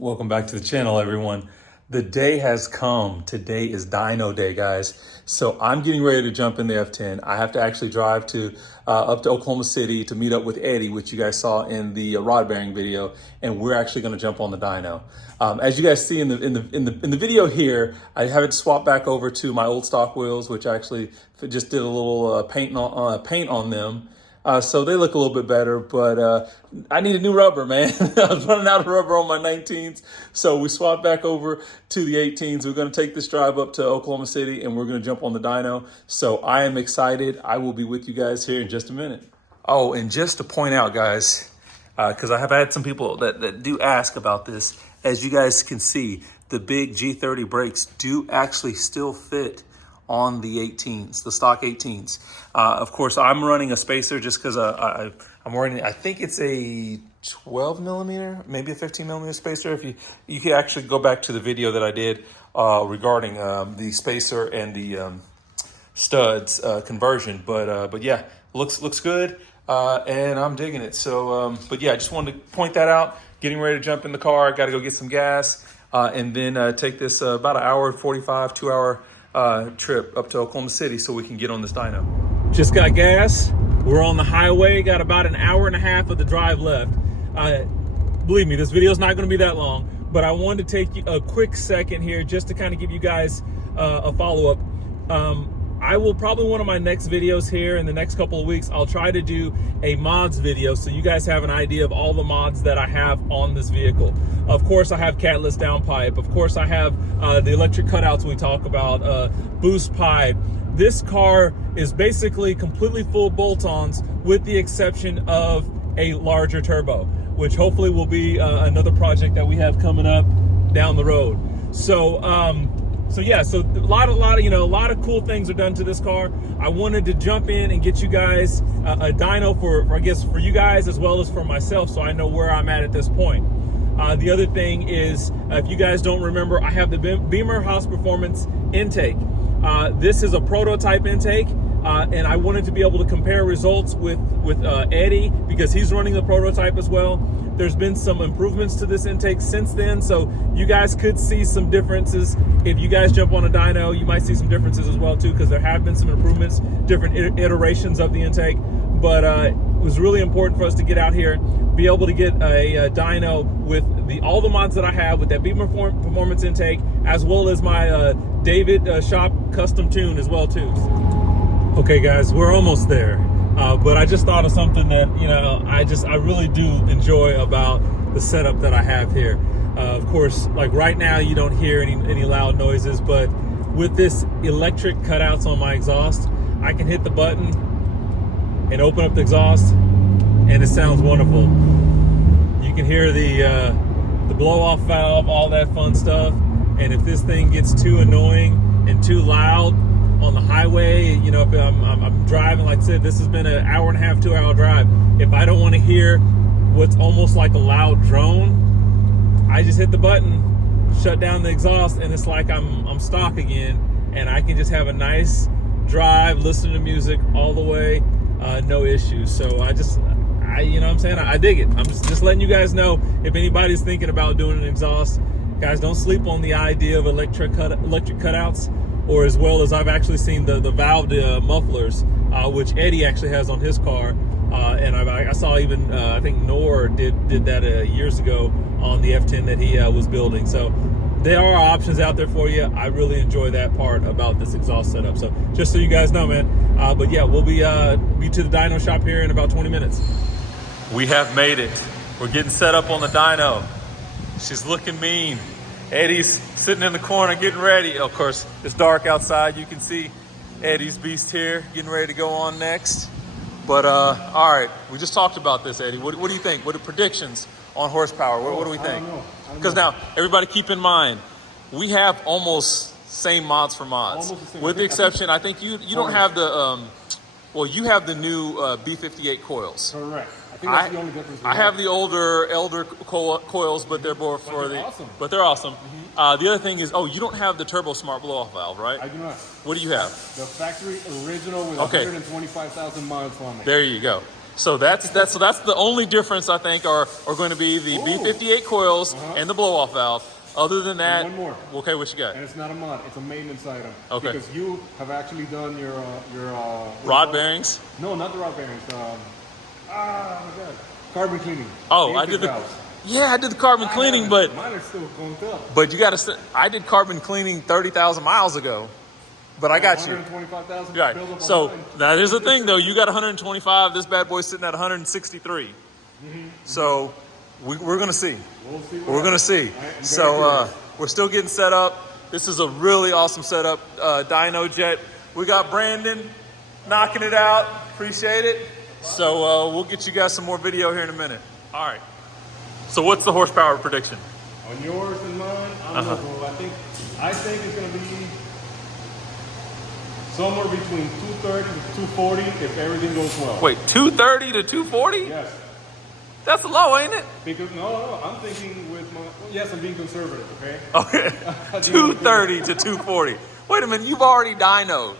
Welcome back to the channel, everyone. The day has come. Today is dyno day, guys. So I'm getting ready to jump in the F10. I have to actually drive to up to Oklahoma City to meet up with Eddie, which you guys saw in the rod bearing video, and we're actually going to jump on the dyno. As you guys see in the video here, I have it swapped back over to my old stock wheels, which I actually just did a little paint on them. So they look a little bit better, but I need a new rubber, man. I was running out of rubber on my 19s. So we swapped back over to the 18s. We're going to take this drive up to Oklahoma City and we're going to jump on the dyno. So I am excited. I will be with you guys here in just a minute. Oh, and just to point out, guys, because I have had some people that do ask about this. As you guys can see, the big G30 brakes do actually still fit on the 18s, the stock 18s. Of course, I'm running a spacer just because I'm running, I think it's a 12 millimeter, maybe a 15 millimeter spacer. If you can actually go back to the video that I did regarding the spacer and the studs conversion. But yeah, looks good, and I'm digging it. So, but yeah, I just wanted to point that out. Getting ready to jump in the car. Got to go get some gas, and then take this about an hour 45, 2 hour trip up to Oklahoma City so we can get on this dyno. Just got gas. We're on the highway. Got about an hour and a half of the drive left. Believe me, this video is not going to be that long, but I wanted to take a quick second here just to kind of give you guys a follow-up. I will probably, one of my next videos here in the next couple of weeks, I'll try to do a mods video so you guys have an idea of all the mods that I have on this vehicle. Of course, I have catless downpipe. Of course, I have the electric cutouts we talk about, boost pipe. This car is basically completely full bolt-ons with the exception of a larger turbo, which hopefully will be another project that we have coming up down the road. So yeah, so a lot of cool things are done to this car. I wanted to jump in and get you guys a dyno for I guess for you guys as well as for myself, so I know where I'm at this point. The other thing is, if you guys don't remember, I have the Beamer House Performance intake. This is a prototype intake, and I wanted to be able to compare results with Eddie because he's running the prototype as well. There's been some improvements to this intake since then, so you guys could see some differences. If you guys jump on a dyno, you might see some differences as well too, because there have been some improvements, different iterations of the intake. But it was really important for us to get out here, be able to get a dyno with all the mods that I have with that Beamer Performance intake, as well as my David Shop custom tune as well too. Okay guys, we're almost there. But I just thought of something that, I really do enjoy about the setup that I have here. Of course, like right now you don't hear any loud noises, but with this electric cutouts on my exhaust, I can hit the button and open up the exhaust and it sounds wonderful. You can hear the blow off valve, all that fun stuff. And if this thing gets too annoying and too loud on the highway, if I'm driving, like I said, this has been an hour and a half, 2 hour drive. If I don't want to hear what's almost like a loud drone, I just hit the button, shut down the exhaust, and it's like I'm stock again, and I can just have a nice drive, listen to music all the way, no issues. So I dig it. I'm just letting you guys know, if anybody's thinking about doing an exhaust, guys, don't sleep on the idea of electric cutouts. Or as well as I've actually seen the valved mufflers, which Eddie actually has on his car, and I saw even I think Nor did that years ago on the F10 that he was building. So there are options out there for you. I really enjoy that part about this exhaust setup. So just so you guys know, man. But yeah, we'll be to the dyno shop here in about 20 minutes. We have made it. We're getting set up on the dyno. She's looking mean. Eddie's sitting in the corner getting ready. Of course, it's dark outside. You can see Eddie's beast here getting ready to go on next. But all right, we just talked about this, Eddie. What do you think? What are predictions on horsepower? What do we think? Because now, everybody keep in mind, we have almost same mods for mods. With the exception, I think you don't have the, you have the new B58 coils. Correct. I think that's the only difference. I have the elder coils, but they're more for the. Awesome. But they're awesome. The other thing is, you don't have the turbo smart blow off valve, right? I do not. What do you have? The factory original with 125,000 miles on it. There you go. So that's the only difference I think are going to be the B58 coils and the blow off valve. Other than that, one more. Okay, what you got? And it's not a mod; it's a maintenance item. Okay. Because you have actually done your Rod bearings? No, not the rod bearings. Oh my god, carbon cleaning. Oh, I did I did the carbon cleaning, but mine are still gunked up. But you got to. I did carbon cleaning 30,000 miles ago. But I got you. 125,000. Right. So that is the thing, though. You got 125. This bad boy's sitting at 163. So we're gonna see. We'll see. We're gonna see. So we're still getting set up. This is a really awesome setup. Dyno jet. We got Brandon knocking it out. Appreciate it. So we'll get you guys some more video here in a minute. All right. So what's the horsepower prediction? On yours and mine, I don't know, bro. I think it's gonna be somewhere between 230 to 240 if everything goes well. Wait, 230 to 240? Yes. That's low, ain't it? Because no, I'm thinking with my. Yes, I'm being conservative. Okay. Okay. 230 to 240. Wait a minute, you've already dynoed.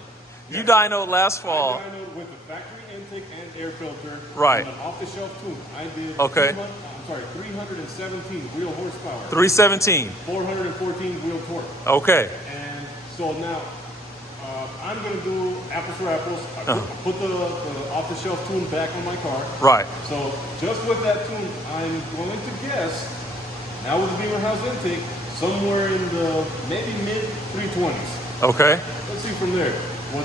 You dynoed last fall. I dynoed with the factory intake and air filter. Right. And an off-the-shelf tune. I did. Okay. 317 wheel horsepower. 317. 414 wheel torque. Okay. And so now. I'm going to do apples for apples. I put the off-the-shelf tune back on my car. Right. So just with that tune, I'm going to guess, now with the Beamer House intake, somewhere in the maybe mid 320s. Okay. Let's see from there. What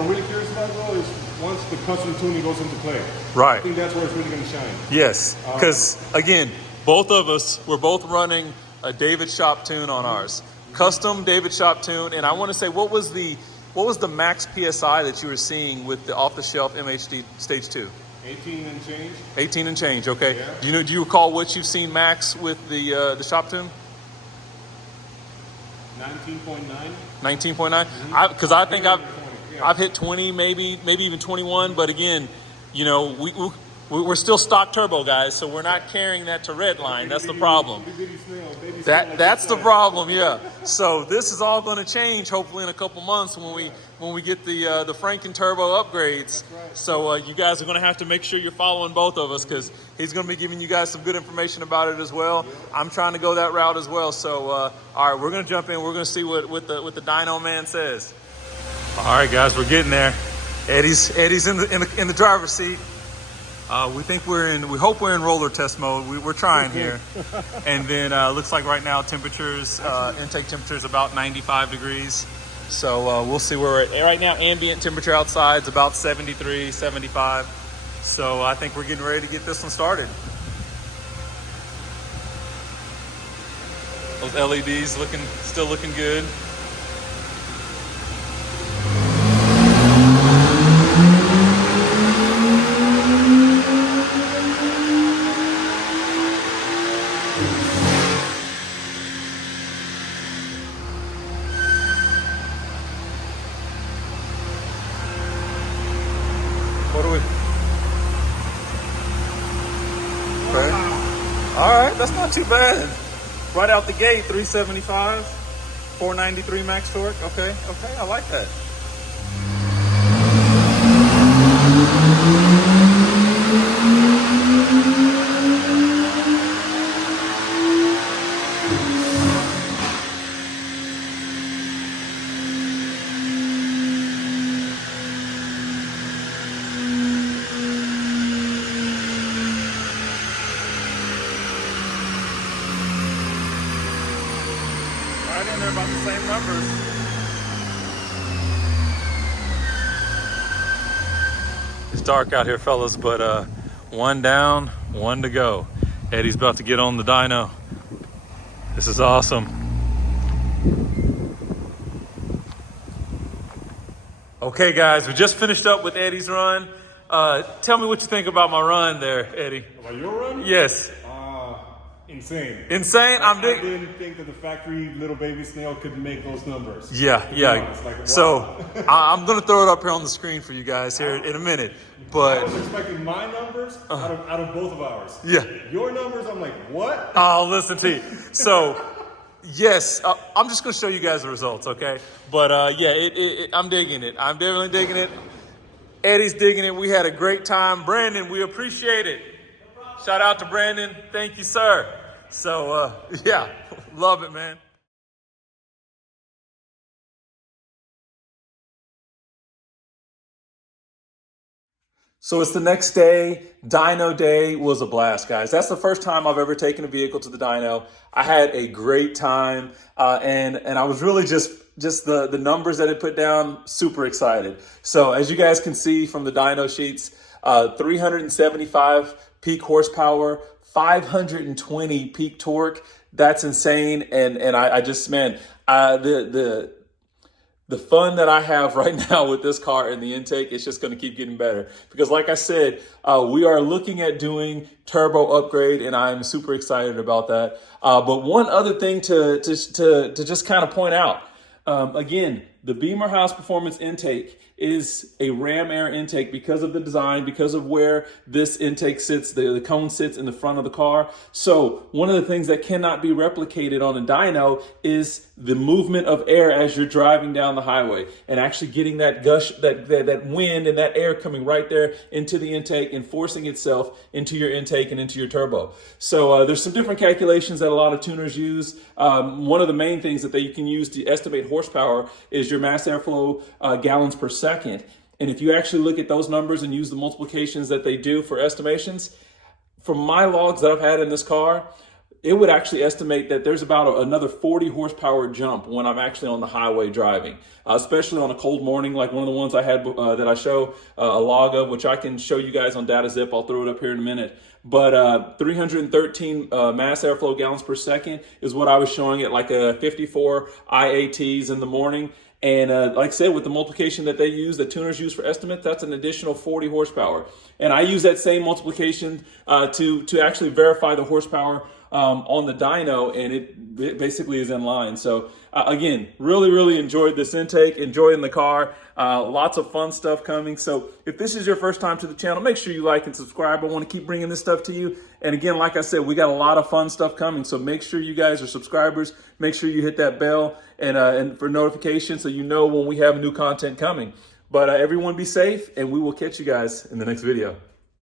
I'm really curious about though is once the custom tuning goes into play. Right. I think that's where it's really going to shine. Yes. Because again, both of us, we're both running a David Shop tune on ours. Custom David Shop tune. And I want to say, what was the max PSI that you were seeing with the off-the-shelf MHD Stage 2? 18 and change. 18 and change, okay. Yeah. Do you recall what you've seen max with the shop tune? 19.9. 19.9? Because I think I've hit 20, maybe even 21. But again, you know, we're still stock turbo guys, so we're not carrying that to red line. That's the problem. That's the problem, yeah. So this is all going to change hopefully in a couple months when we get the Franken turbo upgrades. So you guys are going to have to make sure you're following both of us because he's going to be giving you guys some good information about it as well. I'm trying to go that route as well. So all right, we're going to jump in. We're going to see what the dyno man says. All right, guys, we're getting there. Eddie's in the driver's seat. We hope we're in roller test mode. We're trying here. And then looks like right now temperatures, intake temperature is about 95 degrees. So we'll see where we're at. Right now, ambient temperature outside is about 73, 75. So I think we're getting ready to get this one started. Those LEDs still looking good. Okay. All right, that's not too bad. Right out the gate, 375, 493 max torque. Okay, I like that. Right in there, about the same numbers. It's dark out here, fellas, but one down, one to go. Eddie's about to get on the dyno. This is awesome. Okay, guys, we just finished up with Eddie's run. Tell me what you think about my run there, Eddie. About your run? Yes. Insane. Insane? I didn't think that the factory little baby snail could make those numbers. Yeah. Honest, like, wow. So I'm going to throw it up here on the screen for you guys here in a minute. But I was expecting my numbers out of both of ours. Yeah. Your numbers, I'm like, what? I'll listen to you. So, yes, I'm just going to show you guys the results, okay? But yeah, I'm digging it. I'm definitely digging it. Eddie's digging it. We had a great time. Brandon, we appreciate it. Shout out to Brandon. Thank you, sir. So, yeah, love it, man. So it's the next day. Dyno day was a blast, guys. That's the first time I've ever taken a vehicle to the dyno. I had a great time, and I was really just the numbers that it put down, super excited. So as you guys can see from the dyno sheets, 375 peak horsepower, 520 peak torque. That's insane. And I just, man, the fun that I have right now with this car and the intake, it's just going to keep getting better. Because like I said, we are looking at doing turbo upgrade, and I'm super excited about that. But one other thing to just kind of point out, again, the Beamer House Performance intake is a ram air intake because of the design, because of where this intake sits, the cone sits in the front of the car. So one of the things that cannot be replicated on a dyno is the movement of air as you're driving down the highway and actually getting that gush, that wind and that air coming right there into the intake and forcing itself into your intake and into your turbo. So there's some different calculations that a lot of tuners use. One of the main things that you can use to estimate horsepower is your mass airflow gallons per second. And if you actually look at those numbers and use the multiplications that they do for estimations, from my logs that I've had in this car, it would actually estimate that there's about another 40 horsepower jump when I'm actually on the highway driving, especially on a cold morning like one of the ones I had that I show a log of, which I can show you guys on data zip. I'll throw it up here in a minute. But 313 mass airflow gallons per second is what I was showing at like a 54 IATs in the morning. And like I said, with the multiplication that they use, the tuners use for estimate, that's an additional 40 horsepower. And I use that same multiplication to actually verify the horsepower on the dyno, and it basically is in line. So again, really enjoyed this intake, enjoying the car, lots of fun stuff coming. So if this is your first time to the channel, make sure you like and subscribe. I want to keep bringing this stuff to you. And again, like I said, we got a lot of fun stuff coming. So make sure you guys are subscribers. Make sure you hit that bell and for notifications so you know when we have new content coming. But everyone be safe, and we will catch you guys in the next video.